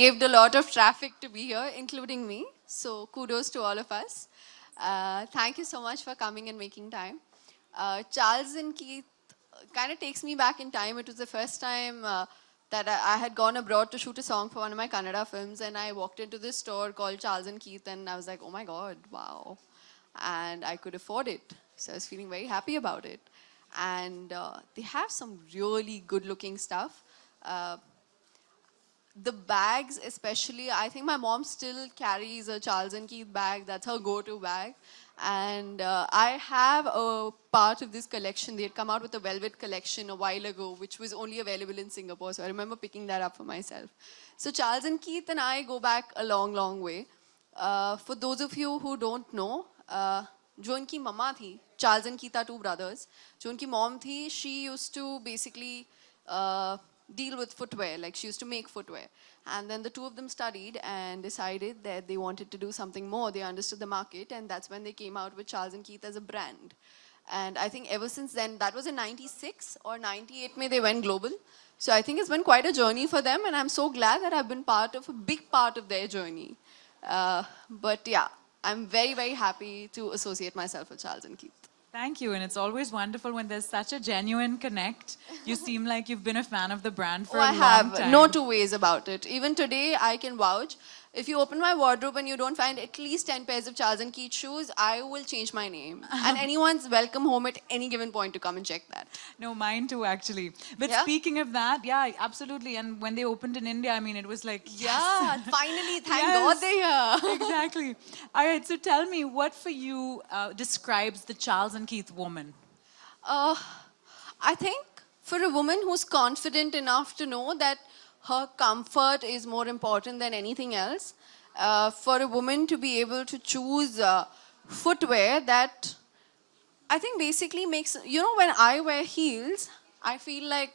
Saved a lot of traffic to be here, including me. So kudos to all of us. Thank you so much for coming and making time. Charles and Keith kind of takes me back in time. It was the first time that I had gone abroad to shoot a song for one of my Kannada films, and I walked into this store called Charles and Keith, and I was like, oh my God, wow. And I could afford it. So I was feeling very happy about it. And they have some really good looking stuff. Uh, the bags especially, I think my mom still carries a Charles and Keith bag. That's her go-to bag. And I have a part of this collection. They had come out with a velvet collection a while ago, which was only available in Singapore. So I remember picking that up for myself. So Charles and Keith and I go back a long, long way. For those of you who don't know, जो इनकी मम्मा थी, Charles and Keith are two brothers. जो उनकी mom थी, she used to basically deal with footwear, like she used to make footwear. And then the two of them studied and decided that they wanted to do something more. They understood the market, and that's when they came out with Charles and Keith as a brand. And I think ever since then, that was in 96 or 98 May they went global. So I think it's been quite a journey for them, and I'm so glad that I've been part of a big part of their journey. But yeah, I'm very, very happy to associate myself with Charles and Keith. Thank you, and it's always wonderful when there's such a genuine connect. You seem like you've been a fan of the brand for a long time. I have no two ways about it. Even today, I can vouch. If you open my wardrobe and you don't find at least 10 pairs of Charles and Keith shoes, I will change my name. And anyone's welcome home at any given point to come and check that. No, mine too, actually. But Yeah? speaking of that, yeah, absolutely. And when they opened in India, I mean, it was like, Yeah, finally, thank Yes. God they're here. Exactly. All right, so tell me, what for you describes the Charles and Keith woman? I think for a woman who's confident enough to know that her comfort is more important than anything else, for a woman to be able to choose footwear that I think basically makes, you know, when I wear heels, I feel like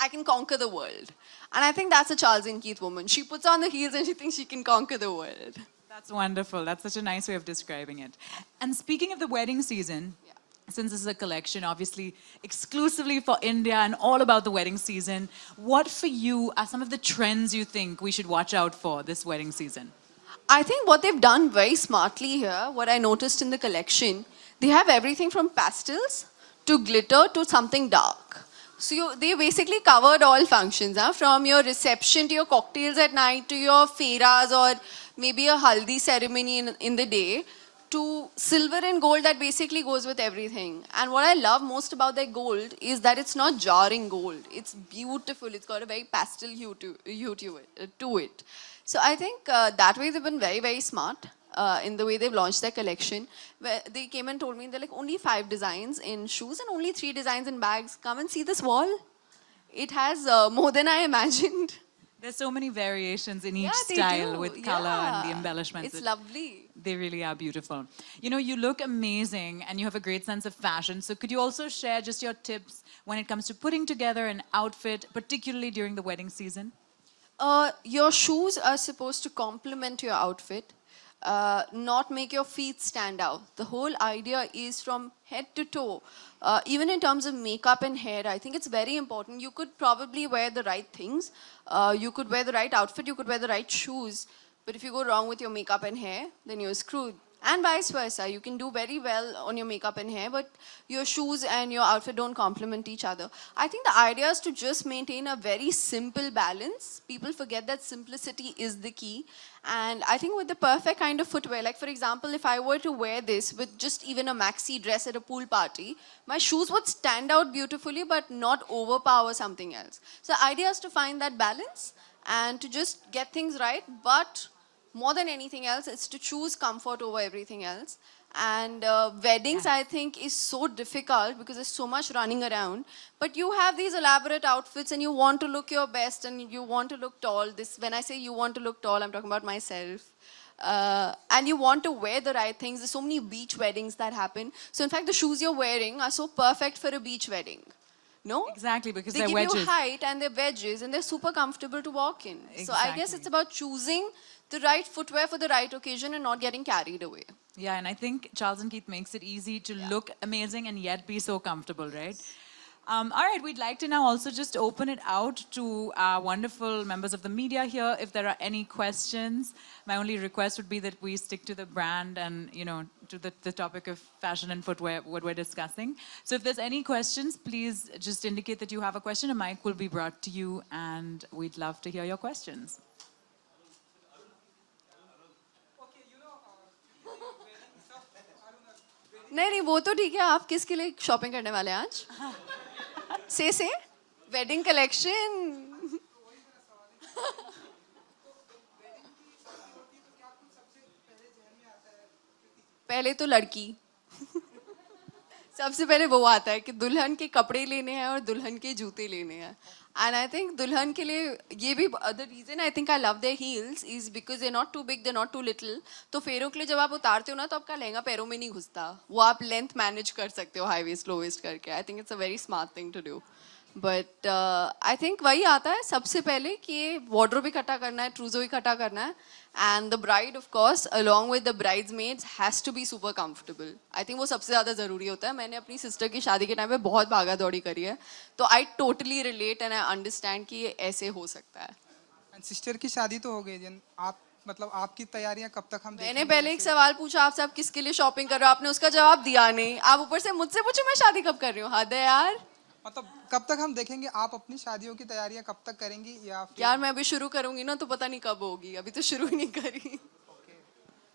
I can conquer the world. And I think that's a Charles and Keith woman. She puts on the heels and she thinks she can conquer the world. That's wonderful. That's such a nice way of describing it. And speaking of the wedding season, since this is a collection, obviously exclusively for India and all about the wedding season, what for you are some of the trends you think we should watch out for this wedding season? I think what they've done very smartly here, what I noticed in the collection, they have everything from pastels to glitter to something dark. So they basically covered all functions, from your reception to your cocktails at night to your fairas or maybe a haldi ceremony in the day, to silver and gold that basically goes with everything. And what I love most about their gold is that it's not jarring gold. It's beautiful. It's got a very pastel hue to it. So I think that way they've been very, very smart in the way they've launched their collection. Where they came and told me they're like only 5 designs in shoes and only 3 designs in bags. Come and see this wall. It has more than I imagined. There's so many variations in each Yeah, they style do. with color and the Yeah. embellishments. It's lovely. They really are beautiful. You know, you look amazing and you have a great sense of fashion. So could you also share just your tips when it comes to putting together an outfit, particularly during the wedding season? Your shoes are supposed to complement your outfit, not make your feet stand out. The whole idea is from head to toe. Even in terms of makeup and hair, I think it's very important. You could probably wear the right things. You could wear the right outfit. You could wear the right shoes. But if you go wrong with your makeup and hair, then you're screwed. And vice versa. You can do very well on your makeup and hair, but your shoes and your outfit don't complement each other. I think the idea is to just maintain a very simple balance. People forget that simplicity is the key. And I think with the perfect kind of footwear, like for example, if I were to wear this with just even a maxi dress at a pool party, my shoes would stand out beautifully, but not overpower something else. So the idea is to find that balance and to just get things right, but more than anything else, it's to choose comfort over everything else. And weddings, I think, is so difficult because there's so much running around. But you have these elaborate outfits and you want to look your best and you want to look tall. When I say you want to look tall, I'm talking about myself. And you want to wear the right things. There's so many beach weddings that happen. So in fact, the shoes you're wearing are so perfect for a beach wedding. No? Exactly, because They they're give wedges. you height and they're wedges and they're super comfortable to walk in. So I guess Exactly. it's about choosing the right footwear for the right occasion and not getting carried away. Yeah, and I think Charles and Keith makes it easy to look amazing and yet be so comfortable, right? All right, we'd like to now also just open it out to our wonderful members of the media here. If there are any questions, my only request would be that we stick to the brand and, you know, to the topic of fashion and footwear, what we're discussing. So if there's any questions, please just indicate that you have a question. A mic will be brought to you, and we'd love to hear your questions. नहीं नहीं वो तो ठीक है आप किसके लिए shopping करने वाले हैं आज से वेडिंग कलेक्शन पहले तो लड़की सबसे पहले वो आता है कि दुल्हन के कपड़े लेने हैं और दुल्हन के जूते लेने हैं एंड आई थिंक दुल्हन के लिए ये भी the reason I think I love their heels is because they not too big they not too little तो फेरों के लिए जब आप उतारते हो ना तो आपका लहंगा पैरों में नहीं घुसता वो आप लेंथ मैनेज कर सकते हो हाई वेस्ट लो वेस्ट करके I think it's a very smart thing to do but I think वही आता है सबसे पहले कि वार्डरोब इकट्ठा करना है ट्रूजो इकट्ठा करना है and the bride of course along with the bridesmaids has to be super comfortable I think वो सबसे ज़्यादा ज़रूरी होता है मैंने अपनी सिस्टर की शादी के टाइम पे बहुत भागा दौड़ी करी है तो I totally relate and I understand कि ये ऐसे हो सकता है सिस्टर की शादी तो हो गई जन आप मतलब आपकी तैयारियां कब तक हम मैंने पहले एक सवाल पूछा आपसे आप किसके लिए शॉपिंग कर रहे हो आपने उसका जवाब दिया नहीं आप ऊपर से मुझसे पूछे मैं शादी कब कर रही हूँ हद है यार मतलब कब तक हम देखेंगे आप अपनी शादियों की तैयारियां कब तक करेंगी या फिर यार मैं अभी शुरू करूंगी ना तो पता नहीं कब होगी अभी तो शुरू ही नहीं करी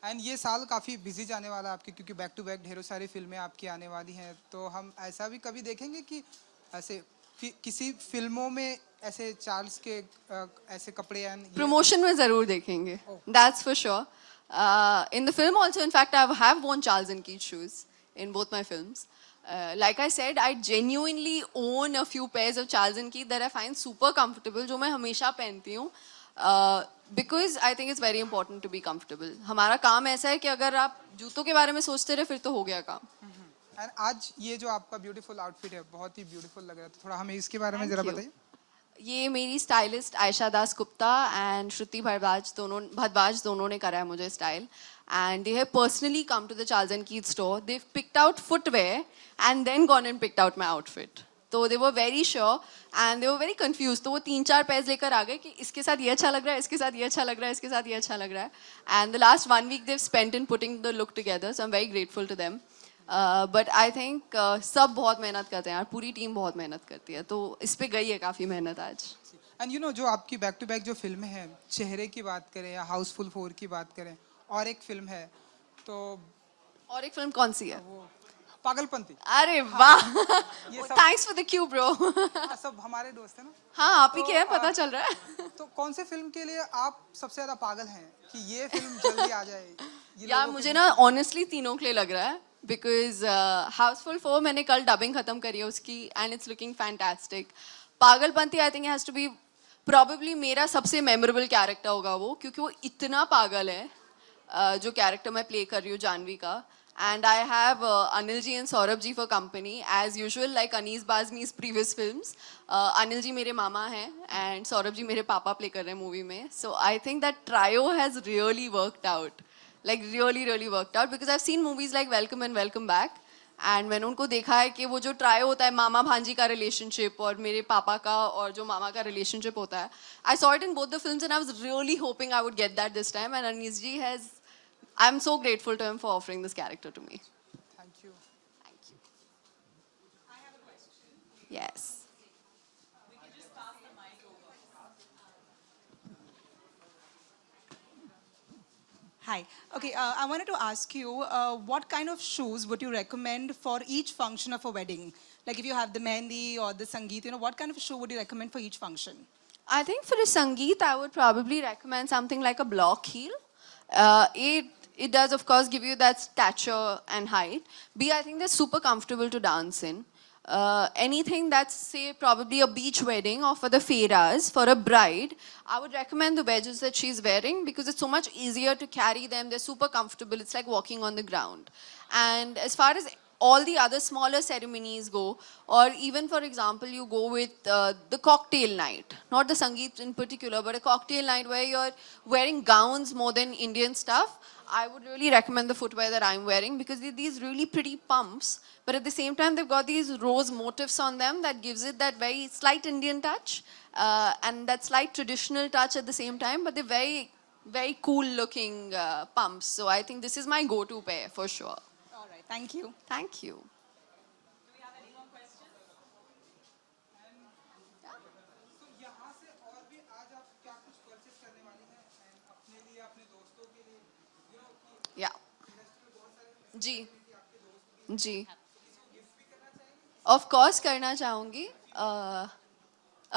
एंड ये साल काफ़ी बिजी जाने वाला है आपकी क्योंकि बैक टू बैक ढेरों सारी फिल्में आपकी आने वाली हैं तो हम ऐसा भी कभी देखेंगे कि ऐसे किसी फिल्मों में ऐसे चार्ल्स के ऐसे कपड़े एंड प्रमोशन में जरूर देखेंगे that's for sure in the film also in fact I have worn Charles and Keith shoes in both my films like I said I genuinely own a few pairs of Charles and Keith that I find super comfortable जो मैं हमेशा पहनती हूँ because I think it's very important to be comfortable हमारा काम ऐसा है कि अगर आप जूतों के बारे में सोचते रहे फिर तो हो गया काम एंड आज ये जो आपका ब्यूटीफुल आउटफिट है बहुत ही ब्यूटीफुल लग रहा है तो थोड़ा हमें इसके बारे में Thank जरा you. बताइए ये मेरी स्टाइलिस्ट आयशा दास गुप्ता एंड श्रुति भरद्वाज दोनों ने करा है मुझे style and they have personally come to the Charles and Keith store they picked out footwear and then gone and picked out my outfit तो they were very sure and they were very confused तो वो 3-4 pairs लेकर आ गए कि इसके साथ ये अच्छा लग रहा है इसके साथ ये अच्छा लग रहा है इसके साथ ये अच्छा लग रहा है and the last 1 week they've spent in putting the look together so I'm very grateful to them but I think सब बहुत मेहनत करते हैं यार पूरी टीम बहुत मेहनत करती है तो इस पे गई है काफ़ी मेहनत आज एंड यू नो जो आपकी बैक टू बैक जो फिल्में हैं चेहरे की बात करें या हाउसफुल 4 की बात करें और एक फिल्म है तो और एक फिल्म कौन सी है वो पागलपंती अरे वाह ये सब thanks for the Q bro सब हमारे दोस्त हैं ना हाँ आप ही तो, के हैं पता चल रहा है तो कौन से फिल्म के लिए आप सबसे ज्यादा पागल हैं कि ये फिल्म जल्दी आ जाए यार मुझे ना ऑनेस्टली तीनों के लिए लग रहा है बिकॉज हाउसफुल 4 मैंने कल डबिंग खत्म करी है उसकी and it's looking fantastic Pagalpanti I think has to be probably मेरा सबसे मेमोरेबल कैरेक्टर होगा वो क्योंकि वो इतना पागल है जो कैरेक्टर मैं प्ले कर रही हूँ जानवी का and I have Anil ji and Saurabh ji for company as usual like Anees Bazmi's previous films Anil ji मेरे मामा हैं and Saurabh ji मेरे पापा play कर रहे हैं movie में so I think that trio has really worked out like really worked out because I've seen movies like Welcome and Welcome Back and मैंने उनको देखा है कि वो जो ट्रायो होता है मामा भांजी का रिलेशनशिप और मेरे पापा का और जो मामा का रिलेशनशिप होता है I saw it in both the films and I was really hoping I would get that this time and Anees ji has I'm so grateful to him for offering this character to me. Thank you Thank you. I have a question. Yes. Hi. Okay, I wanted to ask you, what kind of shoes would you recommend for each function of a wedding? Like if you have the mehndi or the sangeet, you know, what kind of shoe would you recommend for each function? I think for a sangeet, I would probably recommend something like a block heel. It does, of course, give you that stature and height. B, I think they're super comfortable to dance in. Anything that's, say, probably a beach wedding or for the fairas, for a bride, I would recommend the wedges that she's wearing because it's so much easier to carry them. They're super comfortable. It's like walking on the ground. And as far as all the other smaller ceremonies go, or even, for example, you go with the cocktail night, not the sangeet in particular, but a cocktail night where you're wearing gowns more than Indian stuff, I would really recommend the footwear that I'm wearing because they're these really pretty pumps, but at the same time they've got these rose motifs on them that gives it that very slight Indian touch and that slight traditional touch at the same time, but they're very, very cool looking pumps. So I think this is my go-to pair for sure. All right, thank you. Thank you. तो यहाँ से और भी आज आप क्या कुछ purchase करने वाली हैं and अपने लिए अपने दोस्तों के लिए you know कि Yeah. इंडस्ट्री में बहुत सारे जी कि आपके दोस्त भी जी किसी को गिफ्ट भी करना चाहेंगे of course करना चाहूँगी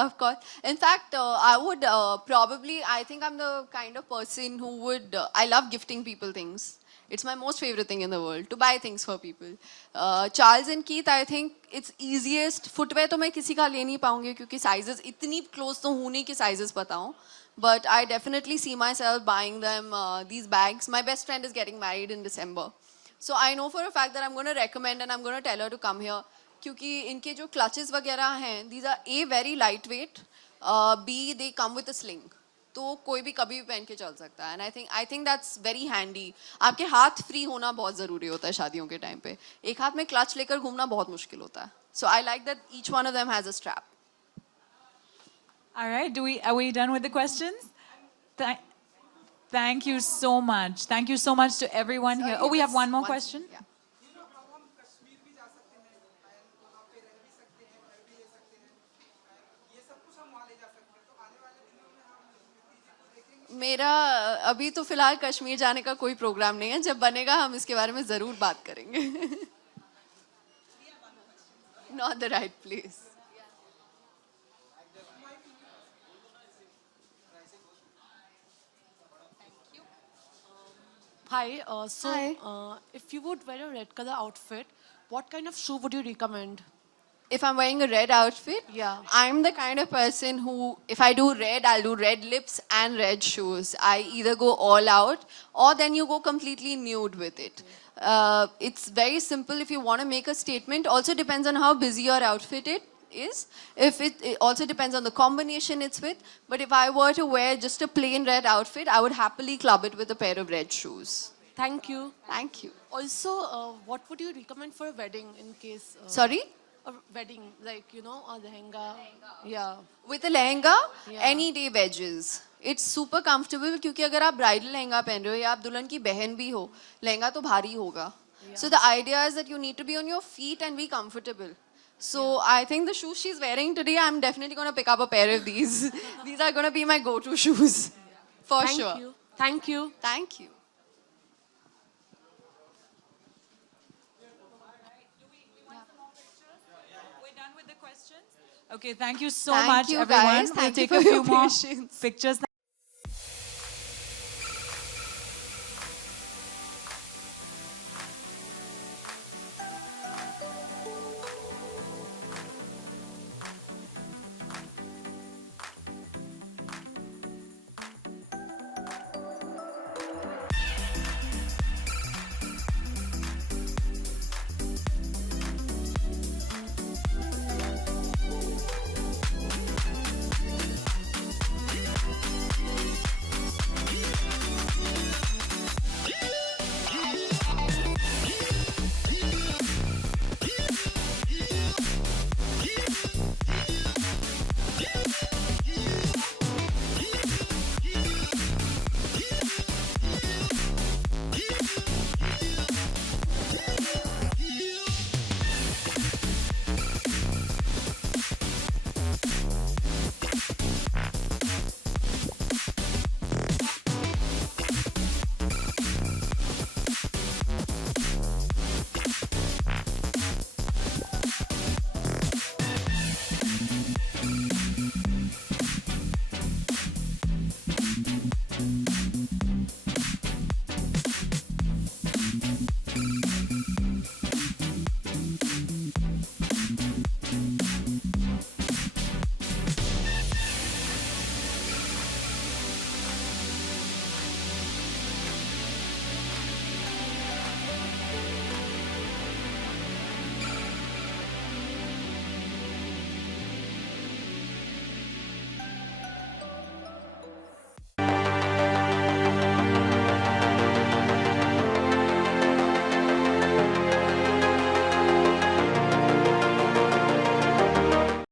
of course in fact I would probably I think I'm the kind of person who would I love gifting people things. It's my most favorite thing in the world to buy things for people. Charles and Keith, I think it's easiest. Footwear तो मैं किसी का ले नहीं पाऊंगी क्योंकि sizes इतनी close तो हूँ नहीं कि sizes पता हूँ. But I definitely see myself buying them these bags. My best friend is getting married in December. So I know for a fact that I'm going to recommend and I'm going to tell her to come here क्योंकि इनके जो clutches वगैरह हैं, these are A, very lightweight, B, they come with a sling. तो कोई भी कभी भी पहन के चल सकता है. And I think that's very handy. आपके हाथ फ्री होना बहुत ज़रूरी होता है शादियों के टाइम पे. एक हाथ में क्लच लेकर घूमना बहुत मुश्किल होता है. So I like that each one of them has a strap. All right, are we done with the questions? Thank you so much. Thank you so much to everyone here. Oh, we have one more question. Yeah. you know अब हम कश्मीर भी जा सकते हैं and वहाँ पे रह भी सकते हैं घर भी ले सकते हैं and ये सब कुछ हम वहाँ ले जा सकते हैं तो आने वाले दिनों में हम कीर्ति जी को देखेंगे मेरा अभी तो फिलहाल कश्मीर जाने का कोई प्रोग्राम नहीं है. जब बनेगा हम इसके बारे में ज़रूर बात करेंगे. Not the right place. Hi. Hi. If you would wear a red color outfit, what kind of shoe would you recommend? If I'm wearing a red outfit, Yeah. I'm the kind of person who, if I do red, I'll do red lips and red shoes. I either go all out or then you go completely nude with it. It's very simple if you want to make a statement. Also depends on how busy your outfit is. It also depends on the combination it's with. But if I were to wear just a plain red outfit, I would happily club it with a pair of red shoes. Thank you. Thank you. Also, what would you recommend for a wedding in case? Sorry? A wedding, like, you know, a lehenga. Yeah. With a lehenga, Yeah. any day wedges. It's super comfortable क्योंकि अगर आप bridal lehenga पहन रहे हो या आप दुल्हन की बहन भी हो, लहंगा तो भारी होगा. So the idea is that you need to be on your feet and be comfortable. So I think the shoes she's wearing today, I'm definitely going to pick up a pair of these. These are going to be my go-to shoes. For Thank sure. you. Thank you. Thank you. We're done with the questions. Okay, thank you so Thank much, you, everyone. guys. We'll Thank you take for a few your more patience. pictures.